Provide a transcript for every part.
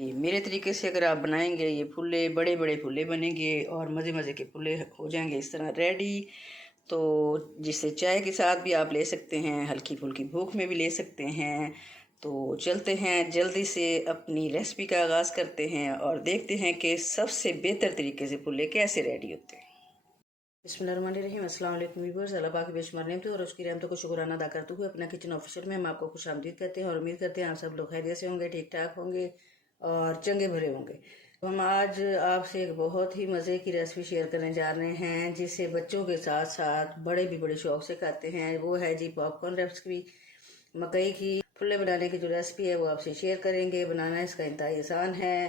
मेरे तरीके से अगर आप बनाएंगे ये फुल्ले बड़े बड़े फुल्ले बनेंगे और मज़े मज़े के फुल्ले हो जाएंगे इस तरह रेडी। तो जिससे चाय के साथ भी आप ले सकते हैं, हल्की फुल्की भूख में भी ले सकते हैं। तो चलते हैं जल्दी से अपनी रेसिपी का आगाज़ करते हैं और देखते हैं कि सबसे बेहतर तरीके से फुल्ले कैसे रेडी होते हैं। बिस्मिल्लाहिर्रहमानिर्रहीम। अस्सलाम वालेकुम व्यूअर्स। अल्लाह पाक की बेशुमार नेमत और उसकी रहमतों को शुक्राना अदा करते हुए अपना किचन ऑफिशियल में हम आपको खुशामदीद करते हैं और उम्मीद करते हैं आप सब लोग खैरियत से होंगे, ठीक ठाक होंगे और चंगे भरे होंगे। तो हम आज आपसे एक बहुत ही मज़े की रेसिपी शेयर करने जा रहे हैं जिसे बच्चों के साथ साथ बड़े भी बड़े शौक से खाते हैं। वो है जी पॉपकॉर्न रेसिपी। मकई की फुल्ले बनाने की जो रेसिपी है वो आपसे शेयर करेंगे। बनाना इसका इंतहाई आसान है।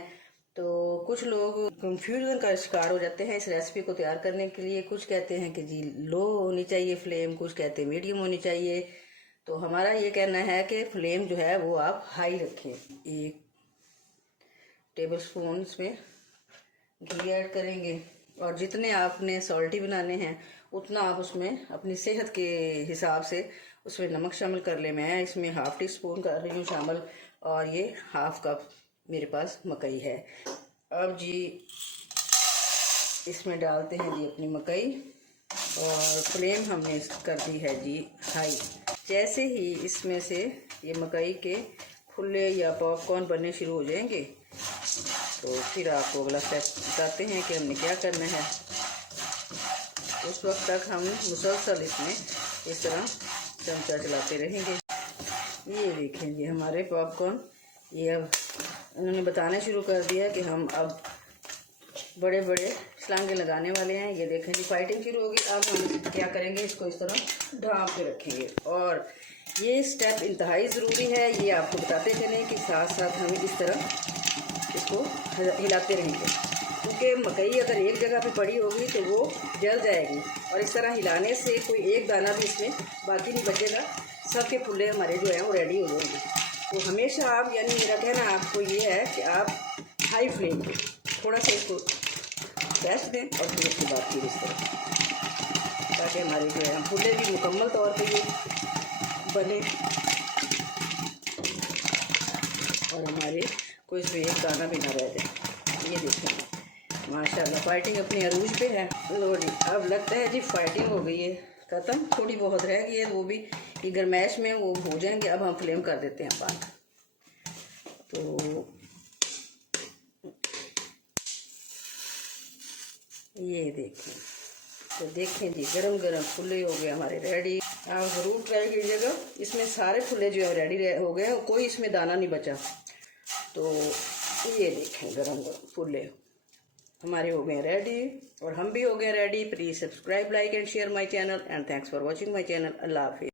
तो कुछ लोग कंफ्यूजन का शिकार हो जाते हैं इस रेसिपी को तैयार करने के लिए। कुछ कहते हैं कि जी लो होनी चाहिए फ्लेम, कुछ कहते हैं मीडियम होनी चाहिए। तो हमारा ये कहना है कि फ्लेम जो है वो आप हाई रखें। 1 टेबल स्पून इसमें घी ऐड करेंगे और जितने आपने सॉल्टी बनाने हैं उतना आप उसमें अपनी सेहत के हिसाब से उसमें नमक शामिल कर ले। मैं इसमें हाफ टी स्पून कर रही हूँ शामिल और ये हाफ कप मेरे पास मकई है। अब जी इसमें डालते हैं जी अपनी मकई और फ्लेम हमने कर दी है जी हाई। जैसे ही इसमें से ये मकई के फुल्ले या पॉपकॉर्न बनने शुरू हो जाएंगे तो फिर आपको अगला स्टेप बताते हैं कि हमने क्या करना है। उस वक्त तक हम मुसलसल इसमें इस तरह चमचा चलाते रहेंगे। ये देखें जी हमारे पॉपकॉर्न ये अब उन्होंने बताना शुरू कर दिया कि हम अब बड़े बड़े छलांगे लगाने वाले हैं। ये देखें जी फाइटिंग शुरू होगी। अब हम क्या करेंगे, इसको इस तरह ढाँप के रखेंगे और ये स्टेप इंतहाई ज़रूरी है। ये आपको बताते चलें कि साथ साथ हम इस तरह इसको हिलाते रहेंगे क्योंकि मकई अगर एक जगह पे पड़ी होगी तो वो जल जाएगी और इस तरह हिलाने से कोई एक दाना भी इसमें बाकी नहीं बचेगा। सबके फुल्ले हमारे जो हैं वो रेडी हो जाएंगे। तो हमेशा आप यानी मेरा कहना आपको ये है कि आप हाई फ्लेम पे थोड़ा सा इसको रेस्ट दें और फिर उसके बाद फिर इस तरह ताकि हमारे जो है फुल्ले भी मुकम्मल तौर पे ये बने और हमारे कोई इसमें एक दाना भी ना रह जाए। ये देखें माशाल्लाह फाइटिंग अपनी अरूज पे है। लो जी अब लगता है जी फाइटिंग हो गई है ख़त्म, थोड़ी बहुत रह गई है वो भी ये गरमैश में वो हो जाएंगे। अब हम फ्लेम कर देते हैं बात। तो ये देखें, तो देखें जी गरम गरम फुल्ले हो गए हमारे रेडी। आप ज़रूर ट्राई कीजिएगा। इसमें सारे फुल्ले जो है रेडी हो गए, कोई इसमें दाना नहीं बचा। तो ये देखें गरम गरम फुल्ले हमारे हो गए रेडी और हम भी हो गए ready. Please subscribe, like and share my channel and thanks for watching my channel. अल्लाह हाफिज़।